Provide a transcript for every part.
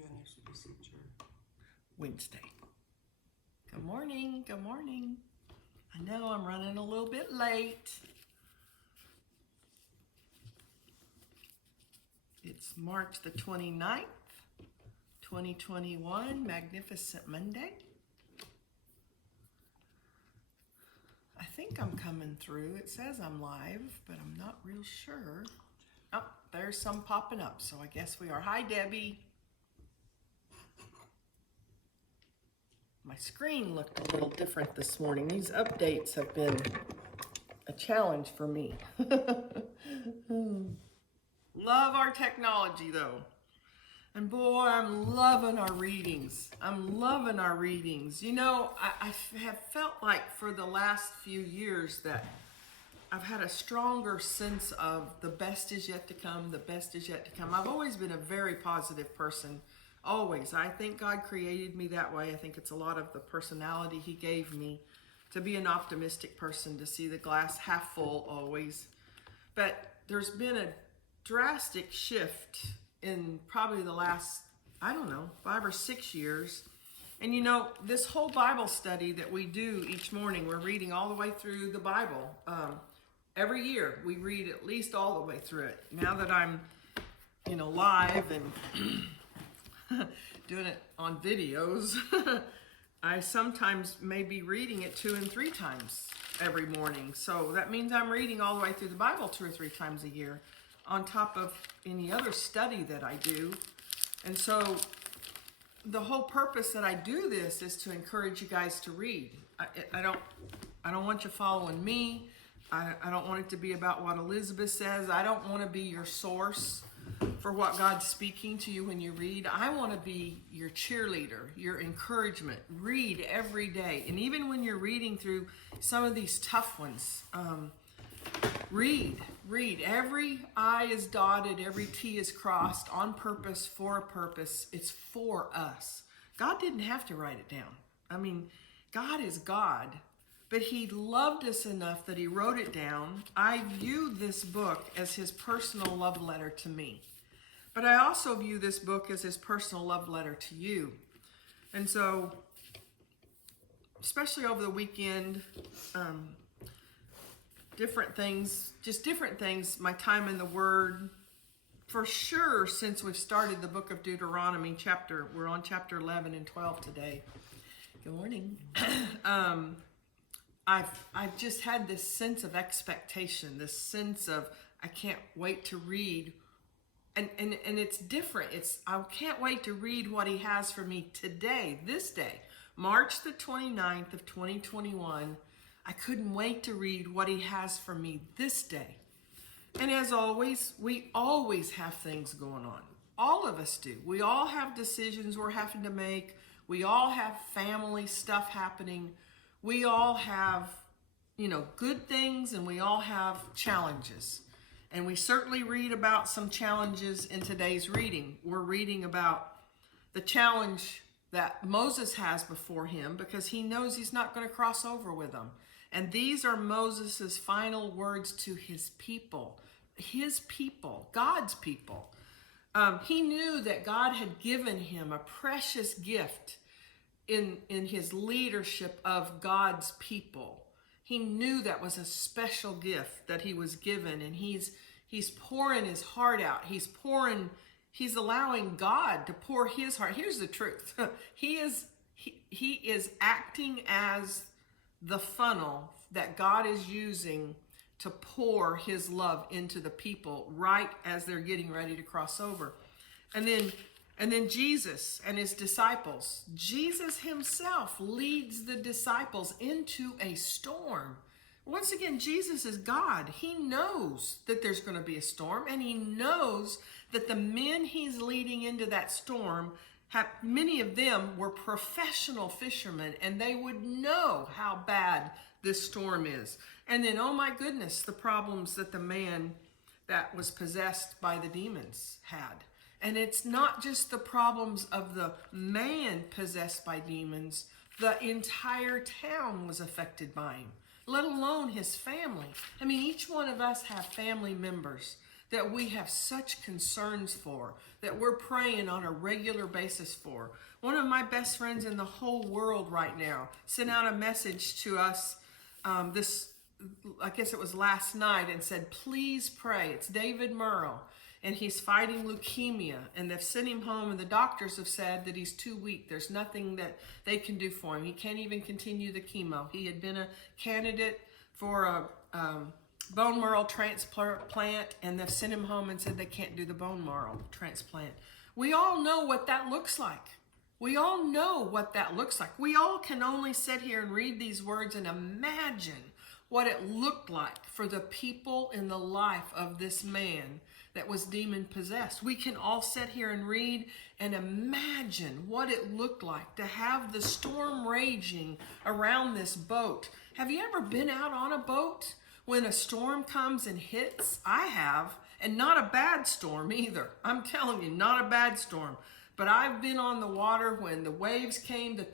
doing next procedure? Wednesday. Good morning, good morning. I know I'm running a little bit late. It's March the 29th, 2021, Magnificent Monday. I think I'm coming through. It says I'm live, but I'm not real sure. Oh, there's some popping up, so I guess we are. Hi, Debbie. My screen looked a little different this morning. These updates have been a challenge for me. Love our technology though. And boy, I'm loving our readings. I'm loving our readings. You know, I have felt like for the last few years that I've had a stronger sense of the best is yet to come, the best is yet to come. I've always been a very positive person. Always. I think God created me that way. I think it's a lot of the personality He gave me to be an optimistic person, to see the glass half full always. But there's been a drastic shift in probably the last, 5 or 6 years. And you know, this whole Bible study that we do each morning, we're reading all the way through the Bible. Every year we read at least all the way through it. Now that I'm, live and doing it on videos, I sometimes may be reading it 2 and 3 times every morning. So that means I'm reading all the way through the Bible 2 or 3 times a year, on top of any other study that I do. And so the whole purpose that I do this is to encourage you guys to read. I don't want you following me. I don't want it to be about what Elizabeth says. I don't want to be your source for what God's speaking to you when you read. I want to be your cheerleader, your encouragement. Read every day. And even when you're reading through some of these tough ones, read. Every I is dotted, every T is crossed on purpose, for a purpose. It's for us. God didn't have to write it down. I mean, God is God, but He loved us enough that He wrote it down. I view this book as His personal love letter to me. But I also view this book as His personal love letter to you. And so, especially over the weekend, different things, my time in the Word, for sure, since we've started the book of Deuteronomy, we're on chapter 11 and 12 today. Good morning. I've just had this sense of expectation, this sense of I can't wait to read. And it's different. I can't wait to read what He has for me today, this day, March the 29th of 2021. I couldn't wait to read what He has for me this day. And as always, we always have things going on. All of us do. We all have decisions we're having to make. We all have family stuff happening. We all have, good things, and we all have challenges. And we certainly read about some challenges in today's reading. We're reading about the challenge that Moses has before him because he knows he's not going to cross over with them. And these are Moses' final words to his people, God's people. He knew that God had given him a precious gift in his leadership of God's people. He knew that was a special gift that he was given, and he's pouring his heart out. He's allowing God to pour His heart. Here's the truth. He is acting as the funnel that God is using to pour His love into the people right as they're getting ready to cross over. And then Jesus and His disciples. Jesus Himself leads the disciples into a storm. Once again, Jesus is God. He knows that there's going to be a storm, and He knows that the men He's leading into that storm, many of them were professional fishermen, and they would know how bad this storm is. And then, oh my goodness, the problems that the man that was possessed by the demons had. And it's not just the problems of the man possessed by demons. The entire town was affected by him, let alone his family. I mean, each one of us have family members that we have such concerns for, that we're praying on a regular basis for. One of my best friends in the whole world right now sent out a message to us I guess it was last night, and said, please pray. It's David Murrow, and he's fighting leukemia, and they've sent him home, and the doctors have said that he's too weak. There's nothing that they can do for him. He can't even continue the chemo. He had been a candidate for a bone marrow transplant, and they've sent him home and said they can't do the bone marrow transplant. We all know what that looks like. We all know what that looks like. We all can only sit here and read these words and imagine what it looked like for the people in the life of this man that was demon possessed. We can all sit here and read and imagine what it looked like to have the storm raging around this boat. Have you ever been out on a boat when a storm comes and hits? I have, and not a bad storm either. I'm telling you, not a bad storm. But I've been on the water when the waves came that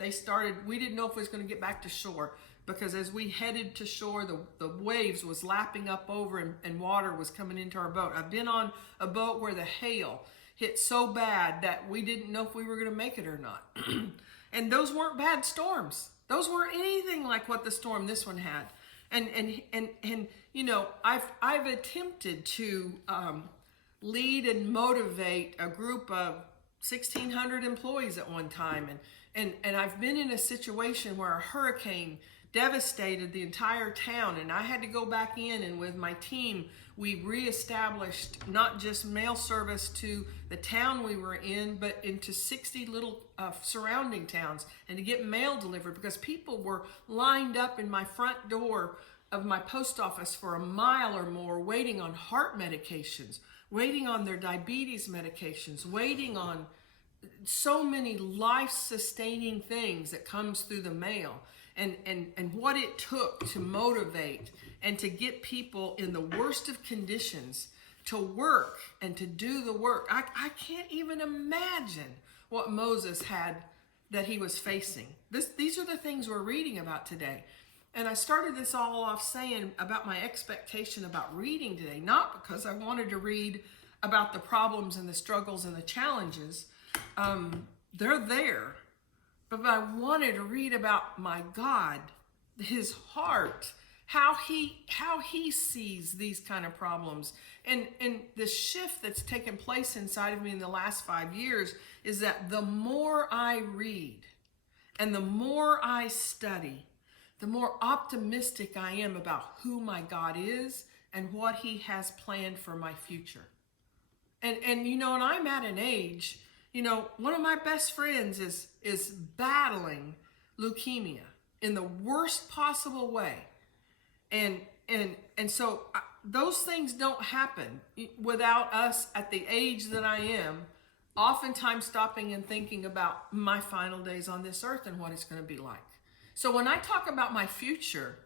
we didn't know if it was going to get back to shore, because as we headed to shore, the waves was lapping up over and water was coming into our boat. I've been on a boat where the hail hit so bad that we didn't know if we were going to make it or not. And those weren't bad storms. Those weren't anything like what the storm this one had. And you know, I've attempted to lead and motivate a group of 1,600 employees at one time, and I've been in a situation where a hurricane devastated the entire town, and I had to go back in, and with my team we reestablished not just mail service to the town we were in, but into 60 little surrounding towns, and to get mail delivered, because people were lined up in my front door of my post office for a mile or more, waiting on heart medications, waiting on their diabetes medications, waiting on so many life-sustaining things that comes through the mail. And what it took to motivate and to get people in the worst of conditions to work and to do the work. I can't even imagine what Moses had that he was facing. These are the things we're reading about today. And I started this all off saying about my expectation about reading today, not because I wanted to read about the problems and the struggles and the challenges. They're there. But I wanted to read about my God, his heart, how he sees these kind of problems. And the shift that's taken place inside of me in the last 5 years is that the more I read and the more I study, the more optimistic I am about who my God is and what he has planned for my future. And you know, and I'm at an age, you know, one of my best friends is battling leukemia in the worst possible way. And so those things don't happen without us at the age that I am, oftentimes stopping and thinking about my final days on this earth and what it's going to be like. So when I talk about my future,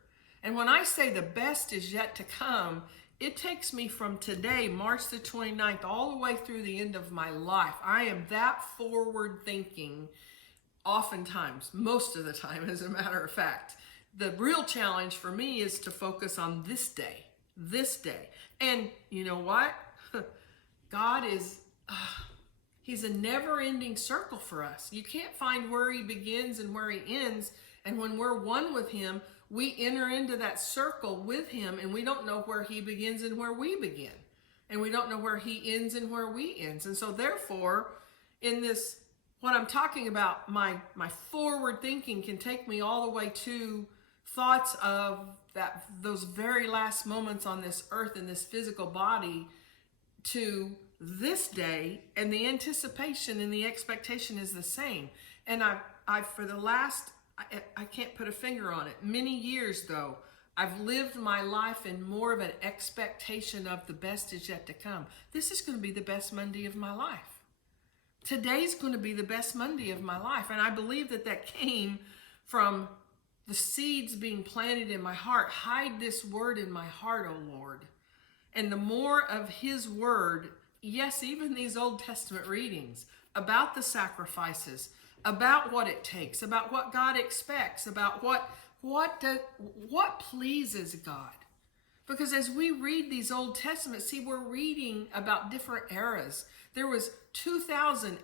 and when I say the best is yet to come, it takes me from today, March the 29th, all the way through the end of my life. I am that forward thinking, oftentimes, most of the time, as a matter of fact. The real challenge for me is to focus on this day. And you know what? God is, he's a never-ending circle for us. You can't find where he begins and where he ends. And when we're one with him, we enter into that circle with him, and we don't know where he begins and where we begin. And we don't know where he ends and where we ends. And so therefore, in this, what I'm talking about, my forward thinking can take me all the way to thoughts of those very last moments on this earth in this physical body to this day, and the anticipation and the expectation is the same. And I for the last, I can't put a finger on it, many years though, I've lived my life in more of an expectation of the best is yet to come. This is going to be the best Monday of my life. Today's going to be the best Monday of my life. And I believe that came from the seeds being planted in my heart. Hide this word in my heart, O Lord. And the more of his word, yes, even these Old Testament readings about the sacrifices, about what it takes, about what God expects, about what pleases God. Because as we read these Old Testaments, see, we're reading about different eras. There was 2,000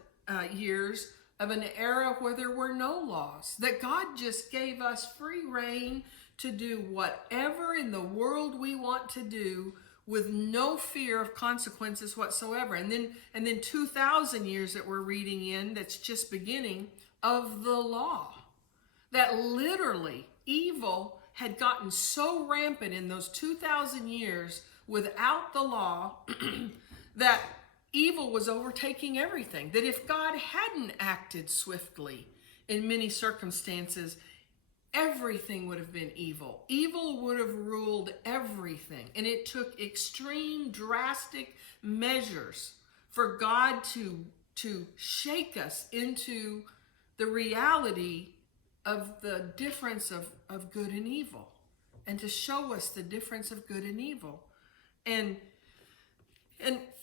years of an era where there were no laws, that God just gave us free reign to do whatever in the world we want to do with no fear of consequences whatsoever. And then 2,000 years that we're reading in, that's just beginning, of the law. That literally evil had gotten so rampant in those 2,000 years without the law that evil was overtaking everything. That if God hadn't acted swiftly in many circumstances, everything would have been evil. Evil would have ruled everything. And it took extreme, drastic measures for God to shake us into the reality of the difference of good and evil, and to show us the difference of good and evil. And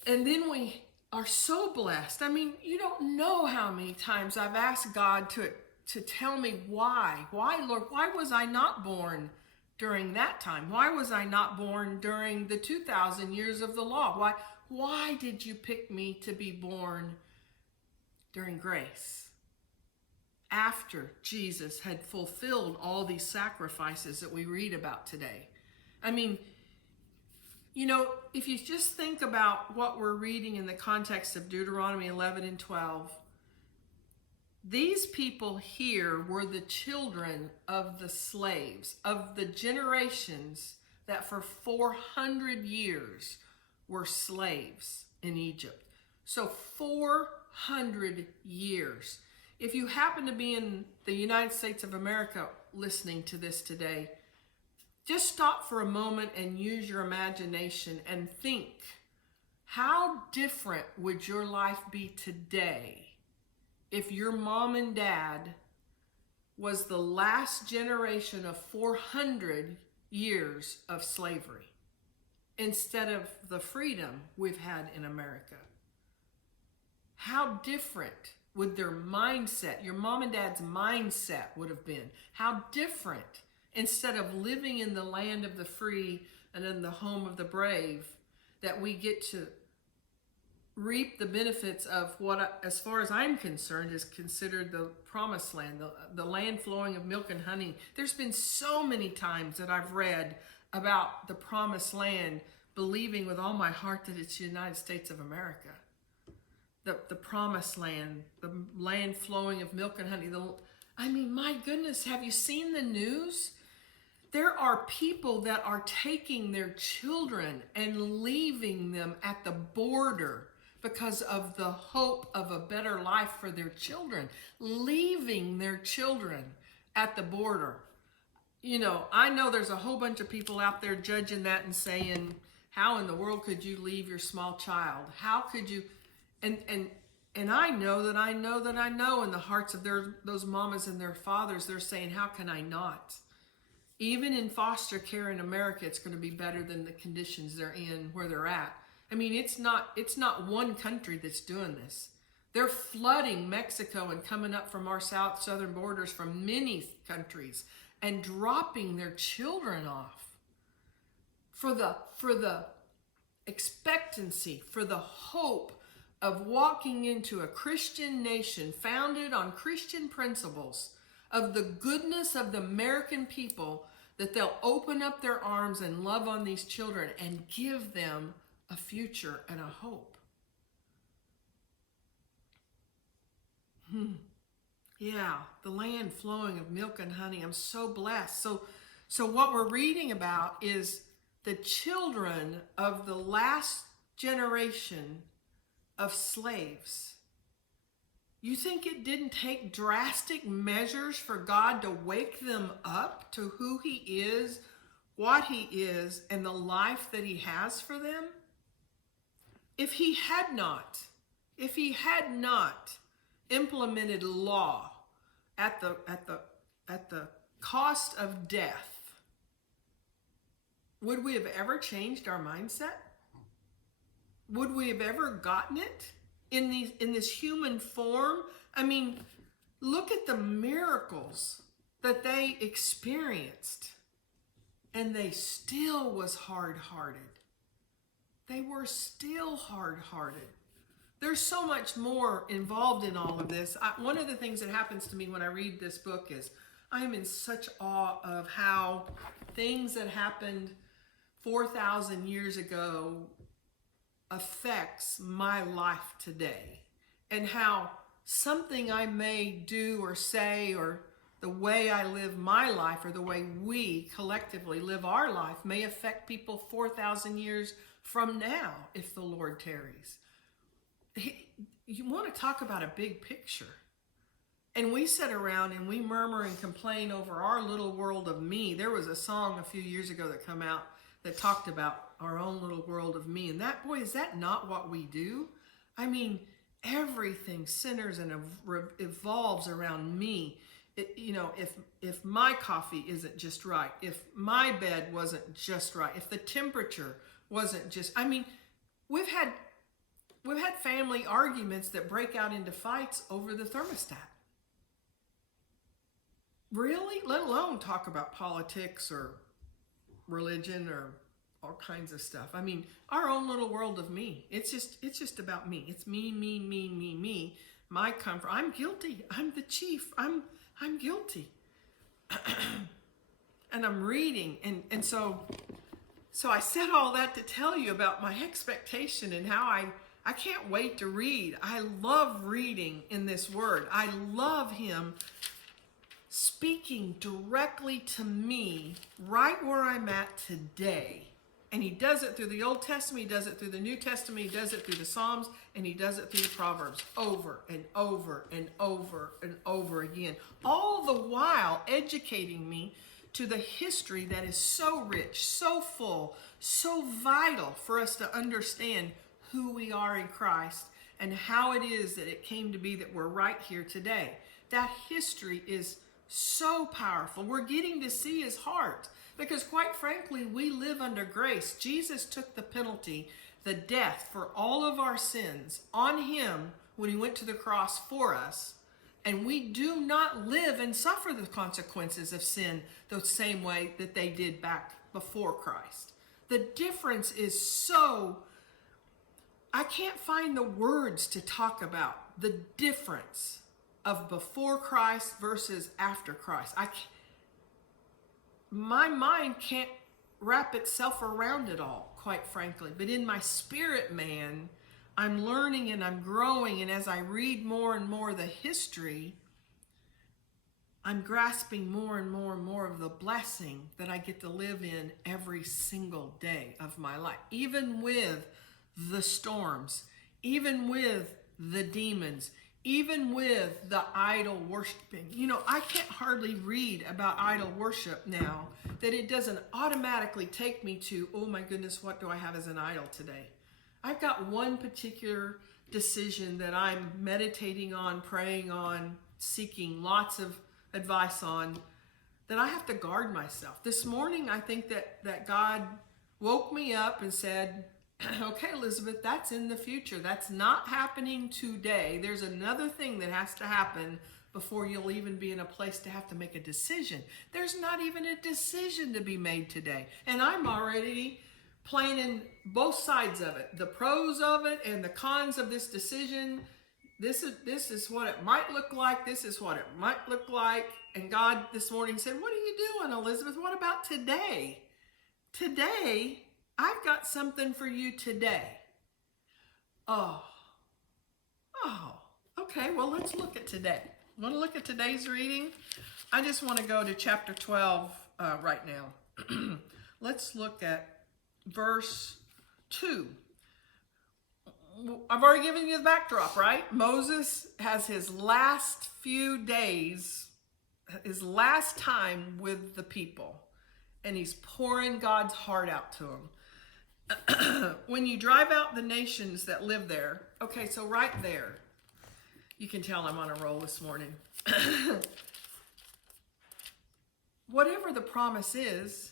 then we are so blessed. I mean, you don't know how many times I've asked God to tell me why, Lord, why was I not born during that time? Why was I not born during the 2,000 years of the law? Why did you pick me to be born during grace? After Jesus had fulfilled all these sacrifices that we read about today. I mean, if you just think about what we're reading in the context of Deuteronomy 11 and 12, these people here were the children of the slaves, of the generations that for 400 years were slaves in Egypt. So 400 years. If you happen to be in the United States of America listening to this today, just stop for a moment and use your imagination and think, how different would your life be today if your mom and dad was the last generation of 400 years of slavery instead of the freedom we've had in America? How different would their mindset, your mom and dad's mindset, would have been? How different, instead of living in the land of the free and in the home of the brave, that we get to reap the benefits of what, as far as I'm concerned, is considered the promised land, the land flowing of milk and honey. There's been so many times that I've read about the promised land, believing with all my heart that it's the United States of America. The promised land, the land flowing of milk and honey. I mean, my goodness, have you seen the news? There are people that are taking their children and leaving them at the border because of the hope of a better life for their children. Leaving their children at the border. I know there's a whole bunch of people out there judging that and saying, how in the world could you leave your small child? How could you? And I know in the hearts of those mamas and their fathers, they're saying, how can I not? Even in foster care in America, it's going to be better than the conditions they're in where they're at. I mean, it's not one country that's doing this. They're flooding Mexico and coming up from our southern borders from many countries and dropping their children off for the expectancy, for the hope of walking into a Christian nation founded on Christian principles, of the goodness of the American people, that they'll open up their arms and love on these children and give them a future and a hope. Yeah, the land flowing of milk and honey. I'm so blessed. So what we're reading about is the children of the last generation of slaves. You think it didn't take drastic measures for God to wake them up to who He is, what He is, and the life that He has for them? If He had not implemented law at the cost of death, would we have ever changed our mindset? Would we have ever gotten it in this human form? I mean, look at the miracles that they experienced. and they still was hard-hearted. They were still hard-hearted. There's so much more involved in all of this. One of the things that happens to me when I read this book is I'm in such awe of how things that happened 4,000 years ago affects my life today, and how something I may do or say, or the way I live my life, or the way we collectively live our life, may affect people 4,000 years from now if the Lord tarries. You want to talk about a big picture. And we sit around and we murmur and complain over our little world of me. There was a song a few years ago that came out that talked about our own little world of me. And that, boy, is that not what we do? I mean, everything centers and evolves around me. If my coffee isn't just right, if my bed wasn't just right, if the temperature wasn't just, I mean, we've had family arguments that break out into fights over the thermostat. Really? Let alone talk about politics or religion or all kinds of stuff. I mean, our own little world of me. It's just about me. It's me, me, me, me, me. My comfort. I'm guilty. I'm the chief. I'm guilty. And I'm reading, and so I said all that to tell you about my expectation and how I can't wait to read. I love reading in this word. I love him speaking directly to me right where I'm at today. And he does it through the Old Testament, he does it through the New Testament, he does it through the Psalms, and he does it through the Proverbs over and over and over and over again. All the while educating me to the history that is so rich, so full, so vital for us to understand who we are in Christ and how it is that it came to be that we're right here today. That history is so powerful. We're getting to see his heart because, quite frankly, we live under grace. Jesus took the penalty, the death for all of our sins on him when he went to the cross for us. And we do not live and suffer the consequences of sin the same way that they did back before Christ. The difference is so, I can't find the words to talk about the difference of before Christ versus after Christ. My mind can't wrap itself around it all, quite frankly. But in my spirit, man, I'm learning and I'm growing. And as I read more and more of the history, I'm grasping more and more and more of the blessing that I get to live in every single day of my life. Even with the storms, even with the demons, even with the idol worshiping. You know, I can't hardly read about idol worship now that it doesn't automatically take me to, oh my goodness, what do I have as an idol today? I've got one particular decision that I'm meditating on, praying on, seeking lots of advice on, that I have to guard myself. This morning, I think that God woke me up and said, okay, Elizabeth, that's in the future. That's not happening today. There's another thing that has to happen before you'll even be in a place to have to make a decision. There's not even a decision to be made today. And I'm already planning both sides of it, the pros of it and the cons of this decision. This is what it might look like. This is what it might look like. And God this morning said, what are you doing, Elizabeth? What about today? Today, I've got something for you today. Oh, okay, well, let's look at today. Want to look at today's reading? I just want to go to chapter 12 right now. Let's look at verse 2. I've already given you the backdrop, right? Moses has his last few days, his last time with the people, and he's pouring God's heart out to them. When you drive out the nations that live there, okay, so right there, you can tell I'm on a roll this morning. Whatever the promise is,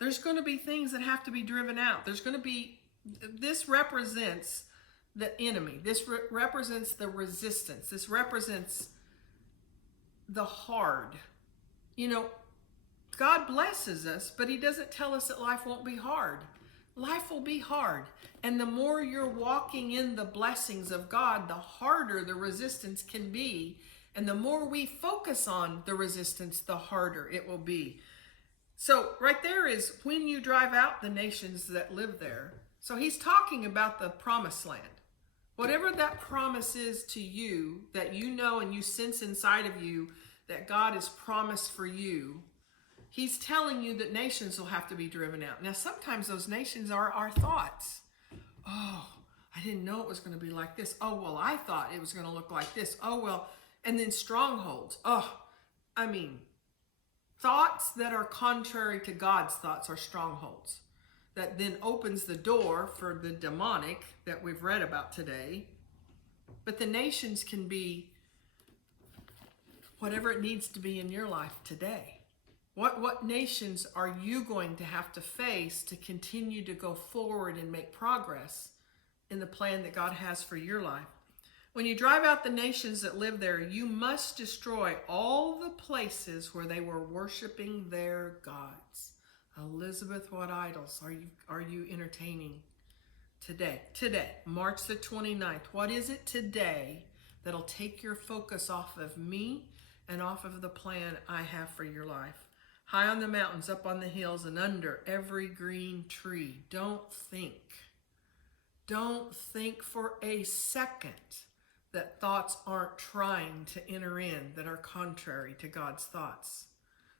there's going to be things that have to be driven out. There's going to be, this represents the enemy. This represents the resistance. This represents the hard. You know, God blesses us, but he doesn't tell us that life won't be hard. Life will be hard. And the more you're walking in the blessings of God, the harder the resistance can be. And the more we focus on the resistance, the harder it will be. So right there is when you drive out the nations that live there. So he's talking about the promised land. Whatever that promise is to you, that you know and you sense inside of you that God has promised for you, he's telling you that nations will have to be driven out. Now, sometimes those nations are our thoughts. Oh, I didn't know it was going to be like this. Oh, well, I thought it was going to look like this. Oh, well, and then strongholds. Thoughts that are contrary to God's thoughts are strongholds. That then opens the door for the demonic that we've read about today. But the nations can be whatever it needs to be in your life today. What nations are you going to have to face to continue to go forward and make progress in the plan that God has for your life? When you drive out the nations that live there, you must destroy all the places where they were worshiping their gods. Elizabeth, what idols are you entertaining today? Today, March the 29th. What is it today that'll take your focus off of me and off of the plan I have for your life? High on the mountains, up on the hills, and under every green tree. Don't think for a second that thoughts aren't trying to enter in that are contrary to God's thoughts.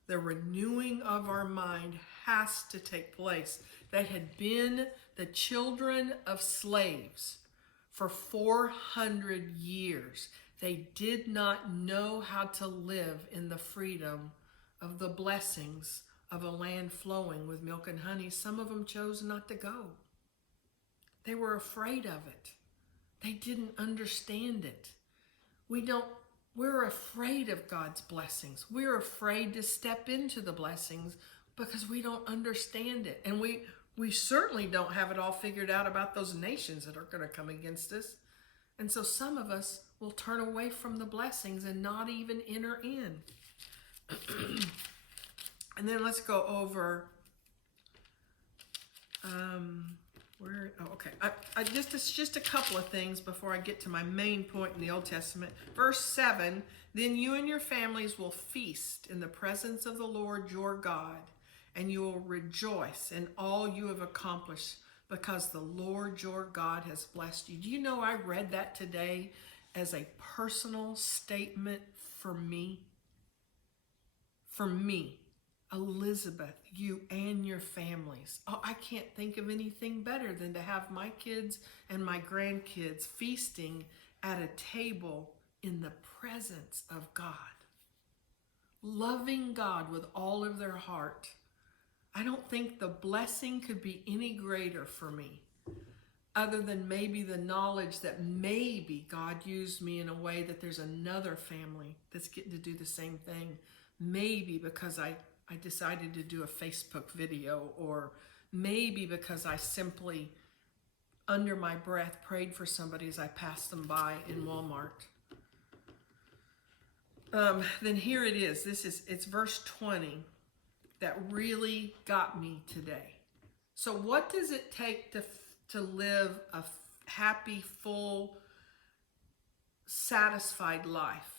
The renewing of our mind has to take place. They had been the children of slaves for 400 years. They did not know how to live in the freedom of the blessings of a land flowing with milk and honey. Some of them chose not to go. They were afraid of it. They didn't understand it. We're afraid of God's blessings. We're afraid to step into the blessings because we don't understand it. And we certainly don't have it all figured out about those nations that are going to come against us. And so some of us will turn away from the blessings and not even enter in. And then let's go over just a couple of things before I get to my main point in the Old Testament. Verse 7, then you and your families will feast in the presence of the Lord your God, and you will rejoice in all you have accomplished because the Lord your God has blessed you. Do you know I read that today as a personal statement for me? For me, Elizabeth, you and your families. Oh, I can't think of anything better than to have my kids and my grandkids feasting at a table in the presence of God. Loving God with all of their heart. I don't think the blessing could be any greater for me, other than maybe the knowledge that maybe God used me in a way that there's another family that's getting to do the same thing. Maybe because I decided to do a Facebook video, or maybe because I simply, under my breath, prayed for somebody as I passed them by in Walmart. Then here it is. It's verse 20 that really got me today. So what does it take to live a happy, full, satisfied life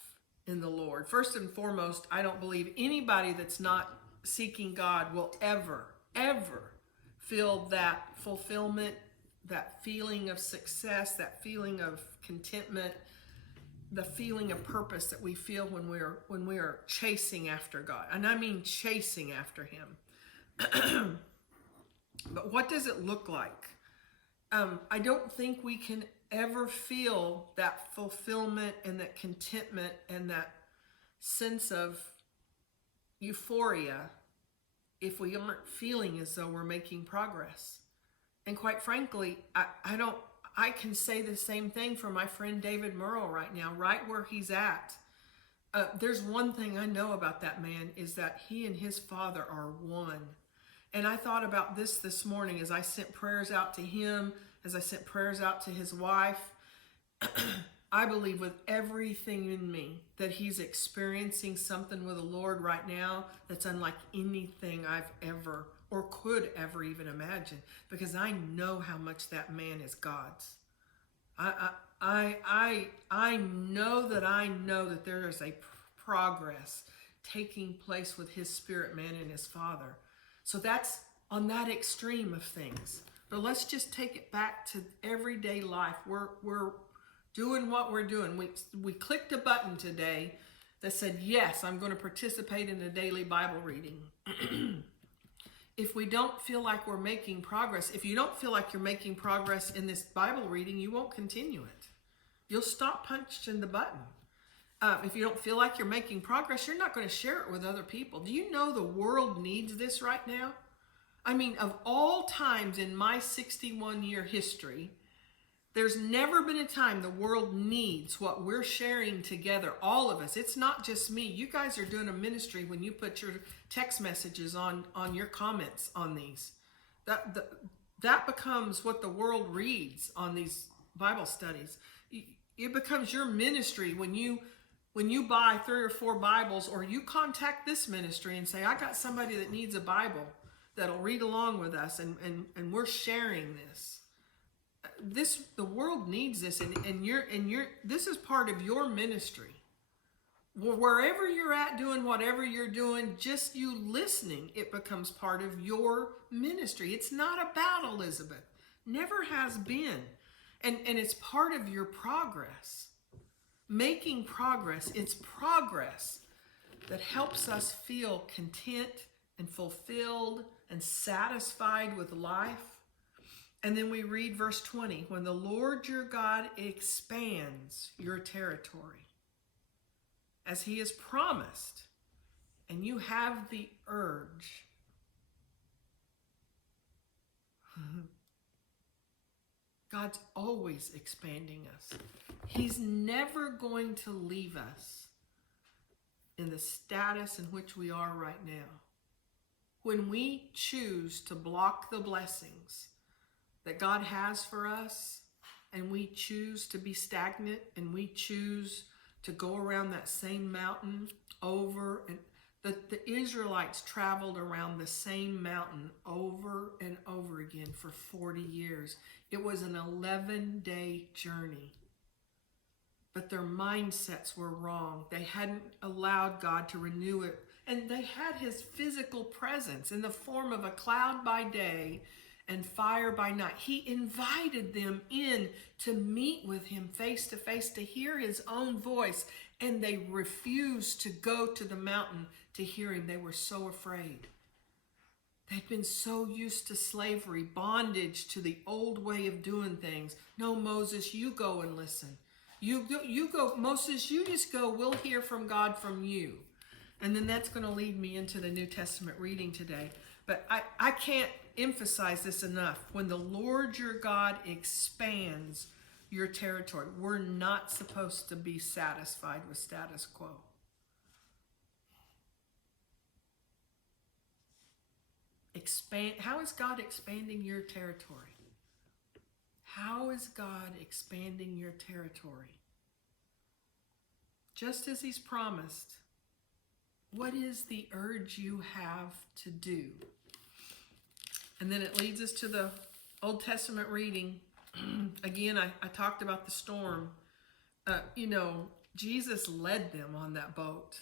in the Lord? First and foremost, I don't believe anybody that's not seeking God will ever feel that fulfillment, that feeling of success, that feeling of contentment, the feeling of purpose that we feel when we are chasing after God. And I mean chasing after him. But what does it look like? I don't think we can ever feel that fulfillment and that contentment and that sense of euphoria if we aren't feeling as though we're making progress. And quite frankly, I can say the same thing for my friend David Murrow right now, right where he's at. There's one thing I know about that man, is that he and his father are one. And I thought about this morning as I sent prayers out to him, as I sent prayers out to his wife. I believe with everything in me that he's experiencing something with the Lord right now that's unlike anything I've ever or could ever even imagine, because I know how much that man is God's. I know that there is a progress taking place with his spirit man and his Father. So that's on that extreme of things. But let's just take it back to everyday life. We're doing what we're doing. We clicked a button today that said, yes, I'm going to participate in a daily Bible reading. If we don't feel like we're making progress, if you don't feel like you're making progress in this Bible reading, you won't continue it. You'll stop punching the button. If you don't feel like you're making progress, you're not going to share it with other people. Do you know the world needs this right now? I mean, of all times in my 61-year history, there's never been a time the world needs what we're sharing together, all of us. It's not just me. You guys are doing a ministry when you put your text messages on your comments on these. That becomes what the world reads on these Bible studies. It becomes your ministry when you buy 3 or 4 Bibles, or you contact this ministry and say, I got somebody that needs a Bible that'll read along with us, and we're sharing this. The world needs this, and this is part of your ministry. Wherever you're at doing whatever you're doing, just you listening, it becomes part of your ministry. It's not about Elizabeth. Never has been. And it's part of your progress. Making progress, it's progress that helps us feel content and fulfilled and satisfied with life. And then we read verse 20, when the Lord your God expands your territory, as he has promised, and you have the urge. God's always expanding us. He's never going to leave us in the status in which we are right now. When we choose to block the blessings that God has for us, and we choose to be stagnant, and we choose to go around that same mountain over, and the Israelites traveled around the same mountain over and over again for 40 years. It was an 11-day journey. But their mindsets were wrong. They hadn't allowed God to renew it. And they had his physical presence in the form of a cloud by day and fire by night. He invited them in to meet with him face to face, to hear his own voice. And they refused to go to the mountain to hear him. They were so afraid. They'd been so used to slavery, bondage to the old way of doing things. No, Moses, you go and listen. You go, Moses, you just go. We'll hear from God from you. And then that's going to lead me into the New Testament reading today. But I can't emphasize this enough. When the Lord your God expands your territory, we're not supposed to be satisfied with status quo. How is God expanding your territory? How is God expanding your territory? Just as he's promised, what is the urge you have to do? And then it leads us to the Old Testament reading. Again, I talked about the storm. Jesus led them on that boat.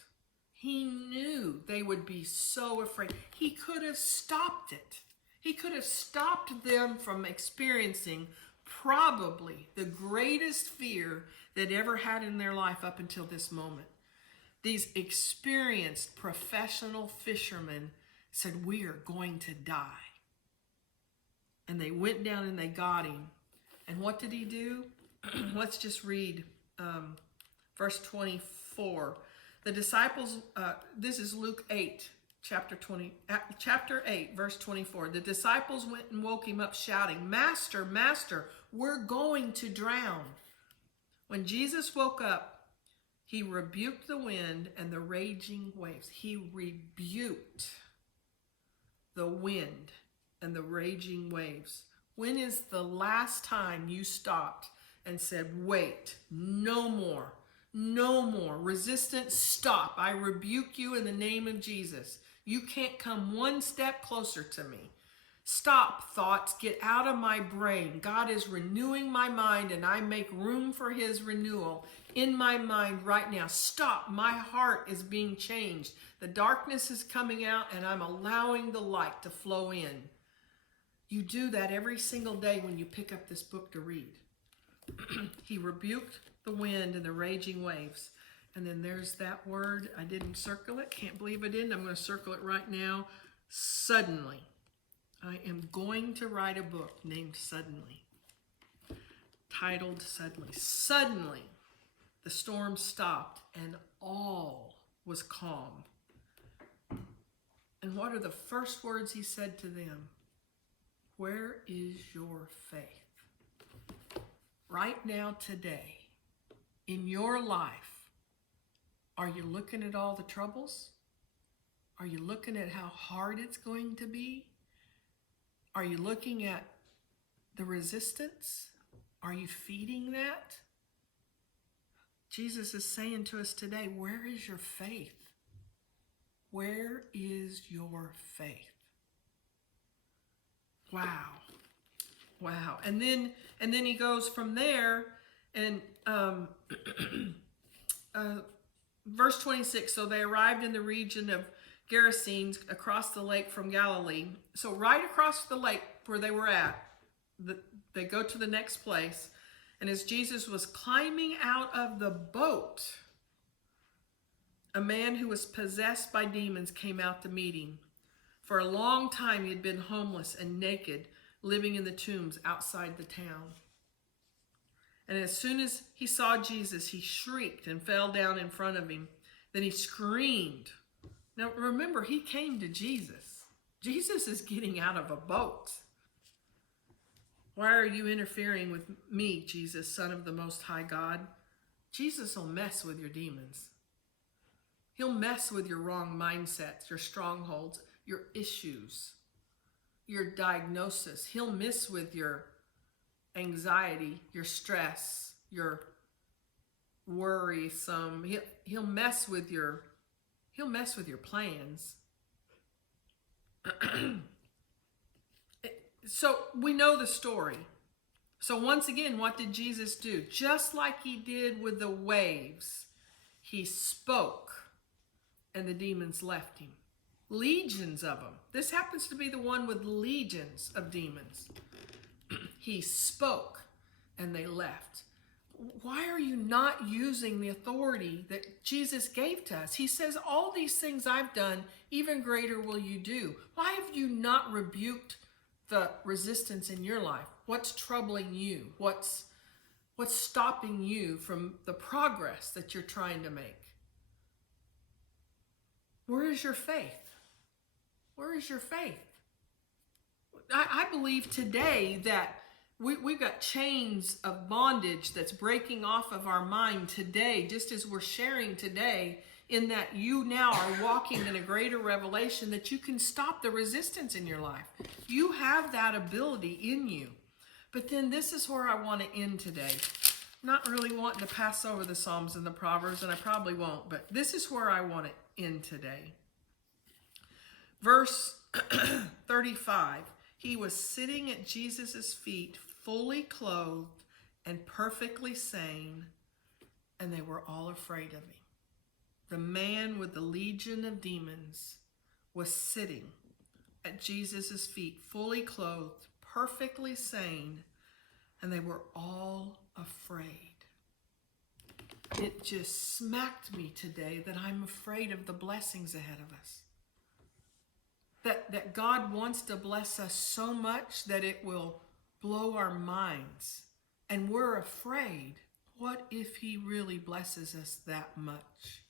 He knew they would be so afraid. He could have stopped it. He could have stopped them from experiencing probably the greatest fear they'd ever had in their life up until this moment. These experienced professional fishermen said, we are going to die. And they went down and they got him. And what did he do? Let's just read verse 24. The disciples, this is Luke 8, chapter 8, verse 24. The disciples went and woke him up shouting, Master, Master, we're going to drown. When Jesus woke up, he rebuked the wind and the raging waves. He rebuked the wind and the raging waves. When is the last time you stopped and said, wait, no more, no more. Resistance, stop. I rebuke you in the name of Jesus. You can't come one step closer to me. Stop, thoughts, get out of my brain. God is renewing my mind, and I make room for his renewal in my mind right now. Stop, my heart is being changed. The darkness is coming out, and I'm allowing the light to flow in. You do that every single day when you pick up this book to read. He rebuked the wind and the raging waves. And then there's that word. I didn't circle it. Can't believe I didn't. I'm going to circle it right now. Suddenly. I am going to write a book named Suddenly. Titled Suddenly. Suddenly, the storm stopped and all was calm. And what are the first words he said to them? Where is your faith? Right now, today, in your life, are you looking at all the troubles? Are you looking at how hard it's going to be? Are you looking at the resistance? Are you feeding that? Jesus is saying to us today, where is your faith? Where is your faith? Wow. Wow. And then he goes from there, and verse 26, so they arrived in the region of Gerasenes across the lake from Galilee. So right across the lake where they were at, they go to the next place. And as Jesus was climbing out of the boat, a man who was possessed by demons came out to meet him. For a long time he had been homeless and naked, living in the tombs outside the town. And as soon as he saw Jesus, he shrieked and fell down in front of him. Then he screamed. Now remember, he came to Jesus. Jesus is getting out of a boat. Why are you interfering with me, Jesus, Son of the Most High God? Jesus will mess with your demons. He'll mess with your wrong mindsets, your strongholds, your issues, your diagnosis. He'll mess with your anxiety, your stress, your worrisome. He'll mess with your plans. So we know the story. So once again, what did Jesus do? Just like he did with the waves, he spoke and the demons left him. Legions of them. This happens to be the one with legions of demons. He spoke and they left. Why are you not using the authority that Jesus gave to us? He says, all these things I've done, even greater will you do. Why have you not rebuked the resistance in your life? What's troubling you? What's stopping you from the progress that you're trying to make? Where is your faith? Where is your faith? I believe today that we've got chains of bondage that's breaking off of our mind today, just as we're sharing today, in that you now are walking in a greater revelation that you can stop the resistance in your life. You have that ability in you. But then this is where I want to end today. Not really wanting to pass over the Psalms and the Proverbs, and I probably won't, but this is where I want to end today. Verse 35, he was sitting at Jesus' feet, fully clothed and perfectly sane, and they were all afraid of him. The man with the legion of demons was sitting at Jesus' feet, fully clothed, perfectly sane, and they were all afraid. It just smacked me today that I'm afraid of the blessings ahead of us. That God wants to bless us so much that it will blow our minds. And we're afraid. What if he really blesses us that much?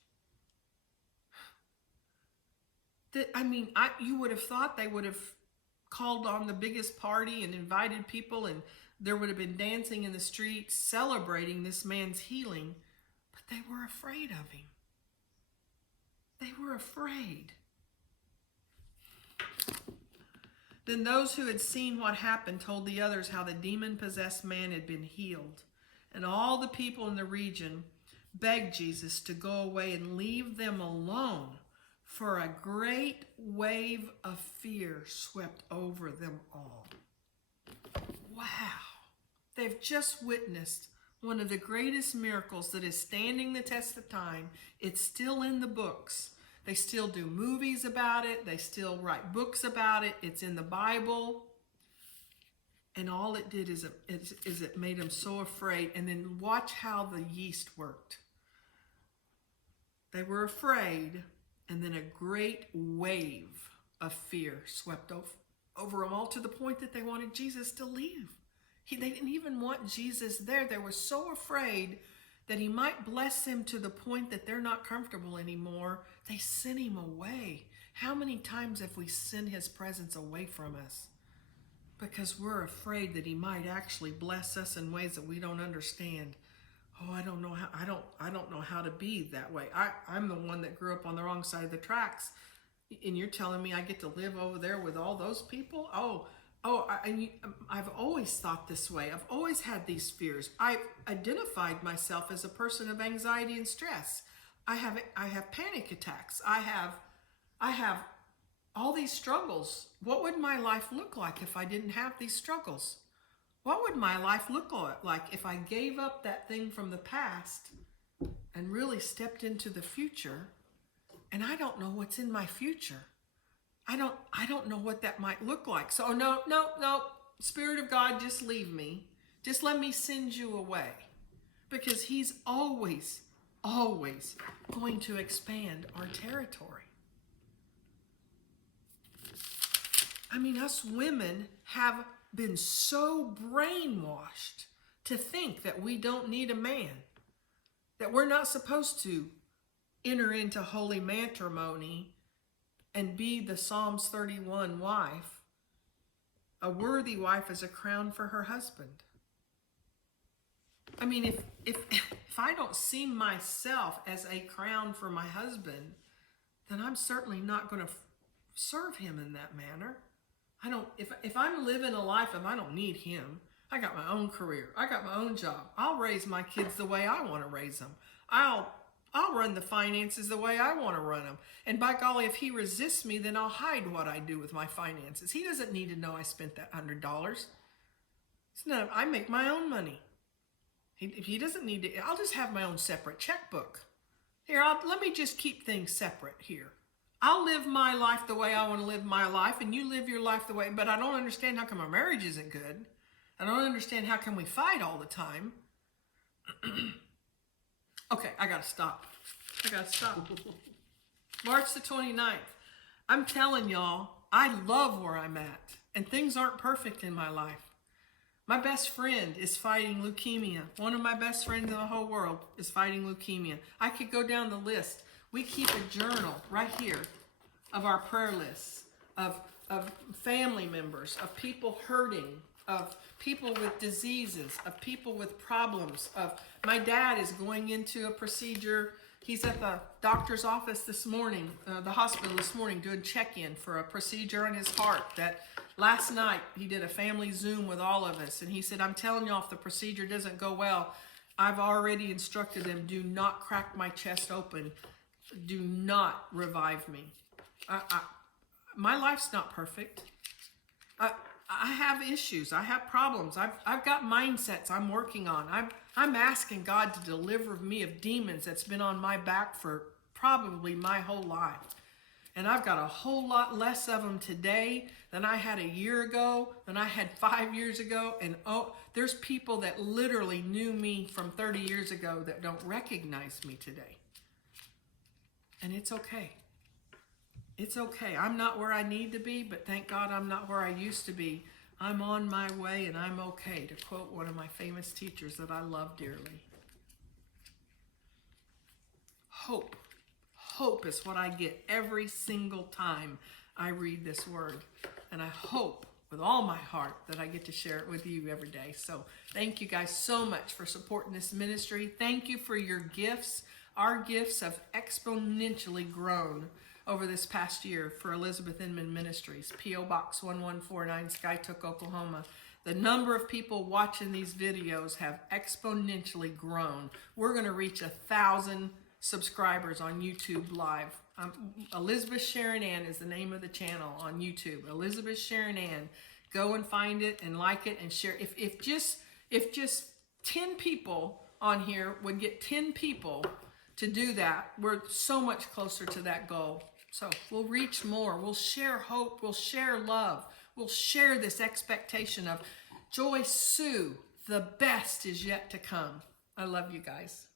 You would have thought they would have called on the biggest party and invited people, and there would have been dancing in the streets celebrating this man's healing. But they were afraid of him. They were afraid. Then those who had seen what happened told the others how the demon-possessed man had been healed. And all the people in the region begged Jesus to go away and leave them alone, for a great wave of fear swept over them all. Wow. They've just witnessed one of the greatest miracles that is standing the test of time. It's still in the books. They still do movies about it. They still write books about it. It's in the Bible. And all it did is it made them so afraid. And then watch how the yeast worked. They were afraid, and then a great wave of fear swept over them all, to the point that they wanted Jesus to leave. They didn't even want Jesus there. They were so afraid that he might bless them to the point that they're not comfortable anymore. They sent him away. How many times have we sent his presence away from us? Because we're afraid that he might actually bless us in ways that we don't understand. Oh, I don't know how to be that way. I'm the one that grew up on the wrong side of the tracks. And you're telling me I get to live over there with all those people? I've always thought this way. I've always had these fears. I've identified myself as a person of anxiety and stress. I have panic attacks. I have all these struggles. What would my life look like if I didn't have these struggles? What would my life look like if I gave up that thing from the past and really stepped into the future? And I don't know what's in my future. I don't know what that might look like. So no, Spirit of God, just leave me. Just let me send you away. Because he's always going to expand our territory. I mean, us women have been so brainwashed to think that we don't need a man, that we're not supposed to enter into holy matrimony and be the Psalms 31 wife. A worthy wife is a crown for her husband. I mean, if I don't see myself as a crown for my husband, then I'm certainly not going to serve him in that manner. If I'm living a life of I don't need him, I got my own career, I got my own job, I'll raise my kids the way I want to raise them. I'll run the finances the way I want to run them. And by golly, if he resists me, then I'll hide what I do with my finances. He doesn't need to know I spent that $100. I make my own money. He doesn't need to. I'll just have my own separate checkbook. Here, let me just keep things separate here. I'll live my life the way I want to live my life, and you live your life the way. But I don't understand how come our marriage isn't good. I don't understand how come we fight all the time. Okay, I gotta stop. March the 29th. I'm telling y'all, I love where I'm at, and things aren't perfect in my life. My best friend is fighting leukemia. One of my best friends in the whole world is fighting leukemia. I could go down the list. We keep a journal right here of our prayer lists, of family members, of people hurting, of people with diseases, of people with problems. My dad is going into a procedure. He's at the doctor's office this morning, the hospital this morning, doing check-in for a procedure on his heart that last night he did a family Zoom with all of us. And he said, I'm telling y'all, if the procedure doesn't go well, I've already instructed them, do not crack my chest open. Do not revive me. My life's not perfect. I have issues. I have problems. I've got mindsets I'm working on. I'm asking God to deliver me of demons that's been on my back for probably my whole life. And I've got a whole lot less of them today than I had a year ago, than I had 5 years ago. And there's people that literally knew me from 30 years ago that don't recognize me today. And it's okay. It's okay. I'm not where I need to be, but thank God I'm not where I used to be. I'm on my way and I'm okay, to quote one of my famous teachers that I love dearly. Hope. Hope is what I get every single time I read this word. And I hope with all my heart that I get to share it with you every day. So thank you guys so much for supporting this ministry. Thank you for your gifts. Our gifts have exponentially grown over this past year for Elizabeth Inman Ministries. P.O. Box 1149, Skytook, Oklahoma. The number of people watching these videos have exponentially grown. We're going to reach 1,000 subscribers on YouTube Live. Elizabeth Sharon Ann is the name of the channel on YouTube. Elizabeth Sharon Ann. Go and find it and like it and share. If just 10 people on here would get 10 people to do that, we're so much closer to that goal. So we'll reach more. We'll share hope. We'll share love. We'll share this expectation of Joy Sue, the best is yet to come. I love you guys.